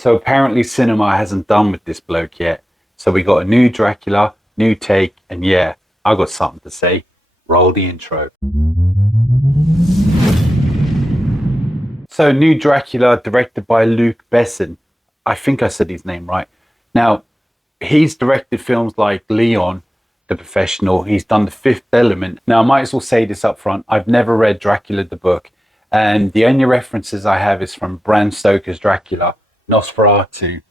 So apparently cinema hasn't done with this bloke yet. So we got a new Dracula, new take, and yeah, I got something to say. Roll the intro. So new Dracula, directed by Luc Besson. I think I said his name right. Now, he's directed films like Leon, The Professional. He's done The Fifth Element. Now, I might as well say this up front. I've never read Dracula the book. And the only references I have is from Bram Stoker's Dracula, Nosferatu,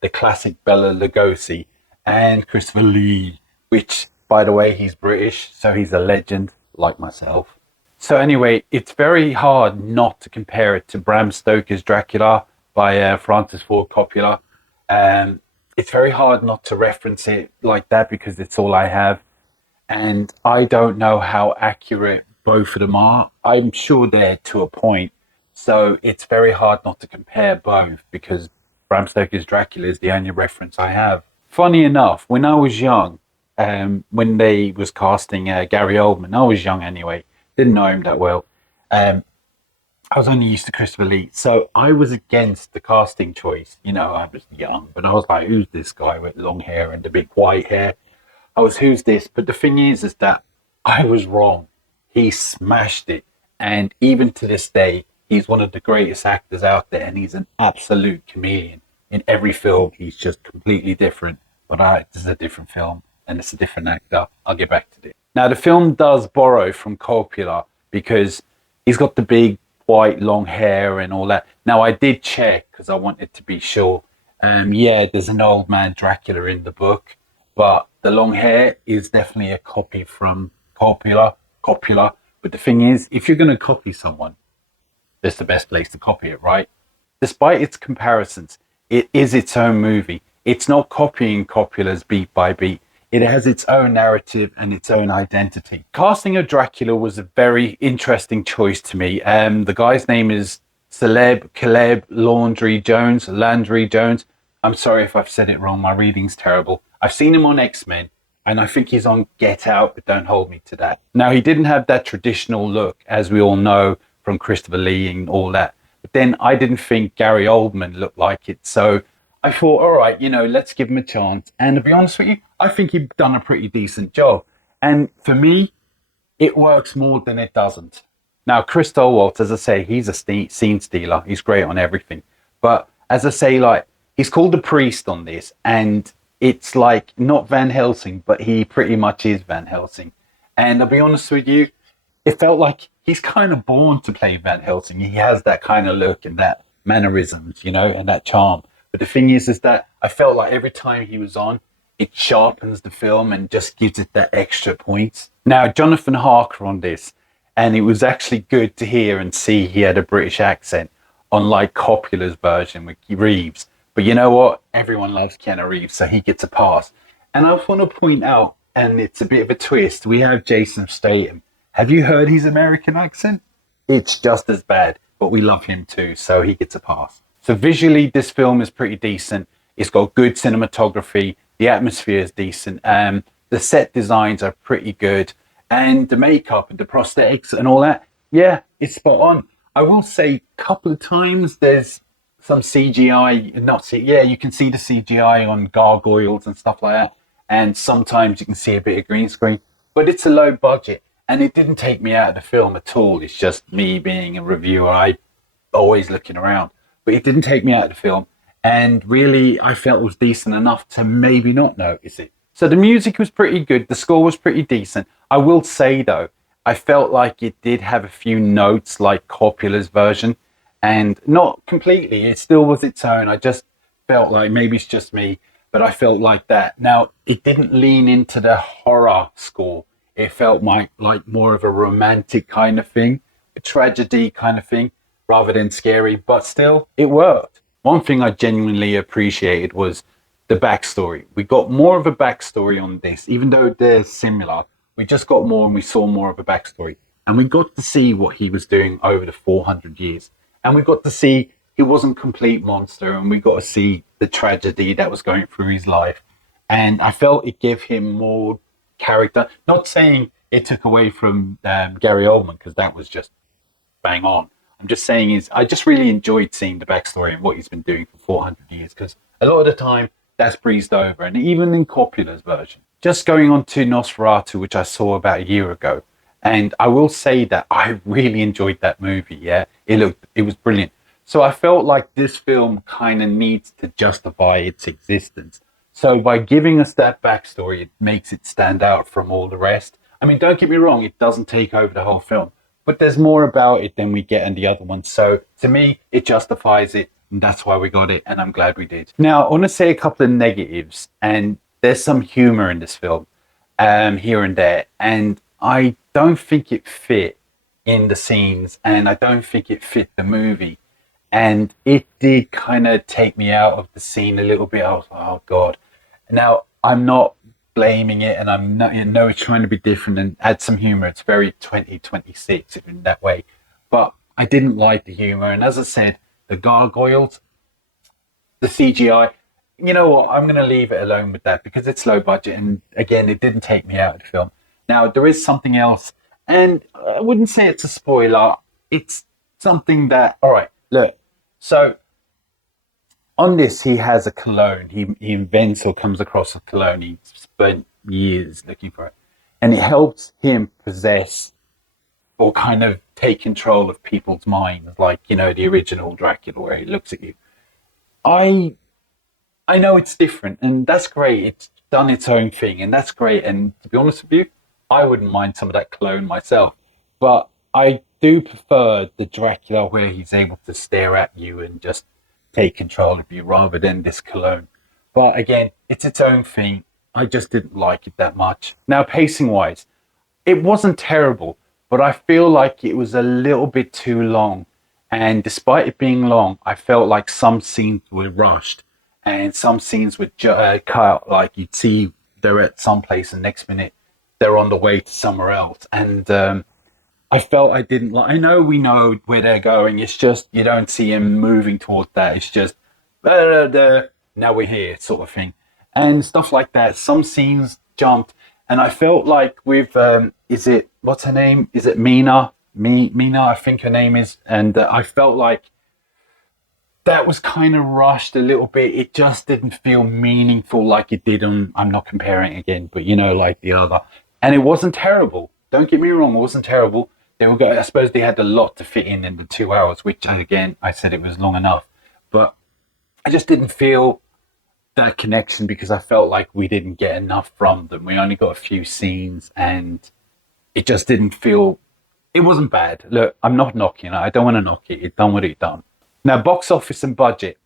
the classic Bela Lugosi, and Christopher Lee, which, by the way, he's British, so he's a legend, like myself. So anyway, it's very hard not to compare it to Bram Stoker's Dracula by Francis Ford Coppola. It's very hard not to reference it like that because it's all I have. And I don't know how accurate both of them are. I'm sure they're to a point. So it's very hard not to compare both because Bram Stoker's Dracula is the only reference I have. Funny enough, when I was young, when they was casting Gary Oldman, I was young anyway, didn't know him that well. I was only used to Christopher Lee. So I was against the casting choice. You know, I was young, but I was like, who's this guy with long hair and the big white hair? Who's this? But the thing is that I was wrong. He smashed it. And even to this day, he's one of the greatest actors out there. And he's an absolute chameleon. In every film, he's just completely different. But this is a different film and it's a different actor. I'll get back to this. Now, the film does borrow from Coppola because he's got the big white long hair and all that. Now, I did check because I wanted to be sure. Yeah, there's an old man Dracula in the book, but the long hair is definitely a copy from Coppola. But the thing is, if you're going to copy someone, that's the best place to copy it, right? Despite its comparisons, it is its own movie. It's not copying Coppola's beat by beat. It has its own narrative and its own identity. Casting of Dracula was a very interesting choice to me. The guy's name is Caleb Landry Jones. I'm sorry if I've said it wrong. My reading's terrible. I've seen him on X-Men, and I think he's on Get Out, but don't hold me to that. Now, he didn't have that traditional look, as we all know from Christopher Lee and all that. But then I didn't think Gary Oldman looked like it. So I thought, all right, let's give him a chance. And to be honest with you, I think he'd done a pretty decent job. And for me, it works more than it doesn't. Now, Christoph Waltz, as I say, he's a scene stealer. He's great on everything. But as I say, he's called the priest on this. And it's like not Van Helsing, but he pretty much is Van Helsing. And I'll be honest with you, it felt like he's kind of born to play Van Helsing. He has that kind of look and that mannerisms, and that charm. But the thing is that I felt like every time he was on, it sharpens the film and just gives it that extra point. Now, Jonathan Harker on this, and it was actually good to hear and see he had a British accent, unlike Coppola's version with Reeves. But you know what? Everyone loves Keanu Reeves, so he gets a pass. And I want to point out, and it's a bit of a twist, we have Jason Statham. Have you heard his American accent? It's just as bad, but we love him too, so he gets a pass. So visually, this film is pretty decent. It's got good cinematography. The atmosphere is decent. The set designs are pretty good. And the makeup and the prosthetics and all that, yeah, it's spot on. I will say a couple of times there's some CGI, you can see the CGI on gargoyles and stuff like that. And sometimes you can see a bit of green screen, but it's a low budget. And it didn't take me out of the film at all. It's just me being a reviewer. I always looking around. But it didn't take me out of the film. And really, I felt it was decent enough to maybe not notice it. So the music was pretty good. The score was pretty decent. I will say, though, I felt like it did have a few notes like Coppola's version. And not completely. It still was its own. I just felt like, maybe it's just me, but I felt like that. Now, it didn't lean into the horror score. It felt like more of a romantic kind of thing, a tragedy kind of thing, rather than scary, but still, it worked. One thing I genuinely appreciated was the backstory. We got more of a backstory on this, even though they're similar. We just got more and we saw more of a backstory. And we got to see what he was doing over the 400 years. And we got to see he wasn't a complete monster, and we got to see the tragedy that was going through his life. And I felt it gave him more character. Not saying it took away from Gary Oldman, because that was just bang on. I'm just saying is I just really enjoyed seeing the backstory and what he's been doing for 400 years, because a lot of the time that's breezed over, and even in Coppola's version. Just going on to Nosferatu, which I saw about a year ago, and I will say that I really enjoyed that movie. Yeah, it was brilliant. So I felt like this film kind of needs to justify its existence. So by giving us that backstory, it makes it stand out from all the rest. I mean, don't get me wrong, it doesn't take over the whole film, but there's more about it than we get in the other one. So to me, it justifies it, and that's why we got it, and I'm glad we did. Now, I want to say a couple of negatives, and there's some humor in this film, here and there, and I don't think it fit in the scenes, and I don't think it fit the movie. And it did kind of take me out of the scene a little bit. I was like, oh God. Now, I'm not blaming it, and I'm not, it's trying to be different and add some humor. It's very 2026 in that way. But I didn't like the humor. And as I said, the gargoyles, the CGI, you know what? I'm going to leave it alone with that because it's low budget. And again, it didn't take me out of the film. Now, there is something else, and I wouldn't say it's a spoiler. It's something that, all right, look. So on this, he has a cologne. He invents or comes across a cologne. He spent years looking for it. And it helps him possess or kind of take control of people's minds, like, the original Dracula, where he looks at you. I know it's different, and that's great. It's done its own thing, and that's great. And to be honest with you, I wouldn't mind some of that cologne myself. But I do prefer the Dracula where he's able to stare at you and just take control of you rather than this cologne. But again, it's its own thing. I just didn't like it that much. Now, pacing wise, it wasn't terrible, but I feel like it was a little bit too long. And despite it being long, I felt like some scenes were rushed and some scenes were cut out. Like you'd see they're at some place and next minute they're on the way to somewhere else. And I felt I didn't like. I know we know where they're going. It's just you don't see him moving toward that. It's just now we're here sort of thing, and stuff like that. Some scenes jumped, and I felt like with what's her name? Is it Mina? Mina, I think her name is, and I felt like that was kind of rushed a little bit. It just didn't feel meaningful like it did on. I'm not comparing again, but like the other, and it wasn't terrible. Don't get me wrong, it wasn't terrible. I suppose they had a lot to fit in the 2 hours, which again, I said it was long enough. But I just didn't feel that connection because I felt like we didn't get enough from them. We only got a few scenes and it just didn't feel, it wasn't bad. Look, I'm not knocking it. I don't want to knock it. It done what it done. Now, box office and budget.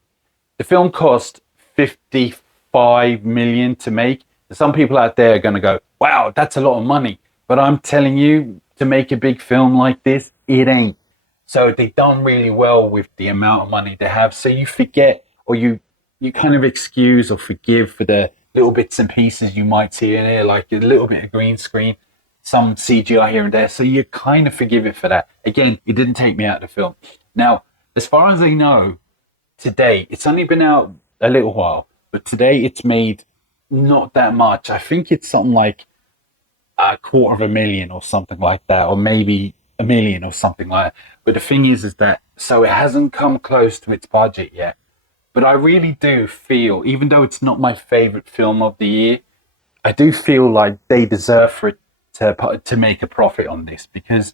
The film cost 55 million to make. Some people out there are going to go, wow, that's a lot of money. But I'm telling you, to make a big film like this, it ain't. So they've done really well with the amount of money they have. So you forget, or you kind of excuse or forgive for the little bits and pieces you might see in here, like a little bit of green screen, some CGI here and there. So you kind of forgive it for that. Again, it didn't take me out of the film. Now, as far as I know, today, it's only been out a little while, but today it's made not that much. I think it's something like 250,000 or something like that, or maybe 1 million or something like that. But the thing is that, so it hasn't come close to its budget yet. But I really do feel, even though it's not my favorite film of the year, I do feel like they deserve for it to make a profit on this, because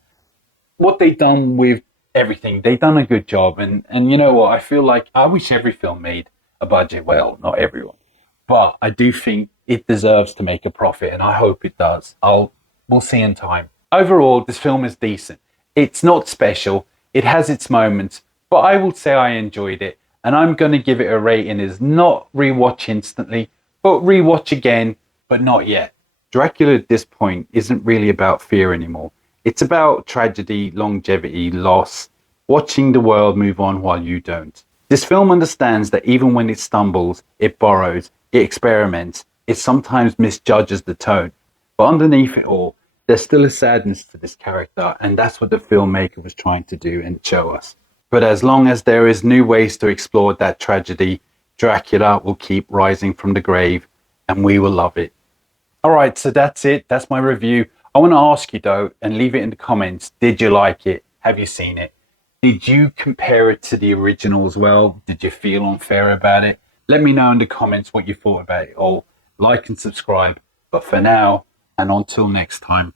what they've done with everything, they've done a good job. And you know what? I feel like I wish every film made a budget. Well, not everyone, but I do think it deserves to make a profit, and I hope it does. We'll see in time. Overall, this film is decent. It's not special. It has its moments, but I will say I enjoyed it, and I'm going to give it a rating as not rewatch instantly, but rewatch again, but not yet. Dracula at this point isn't really about fear anymore. It's about tragedy, longevity, loss, watching the world move on while you don't. This film understands that even when it stumbles, it borrows, it experiments, it sometimes misjudges the tone. But underneath it all, there's still a sadness to this character, and that's what the filmmaker was trying to do and show us. But as long as there is new ways to explore that tragedy, Dracula will keep rising from the grave, and we will love it. All right, so that's it. That's my review. I want to ask you, though, and leave it in the comments. Did you like it? Have you seen it? Did you compare it to the original as well? Did you feel unfair about it? Let me know in the comments what you thought about it all. Like and subscribe. But for now, and until next time,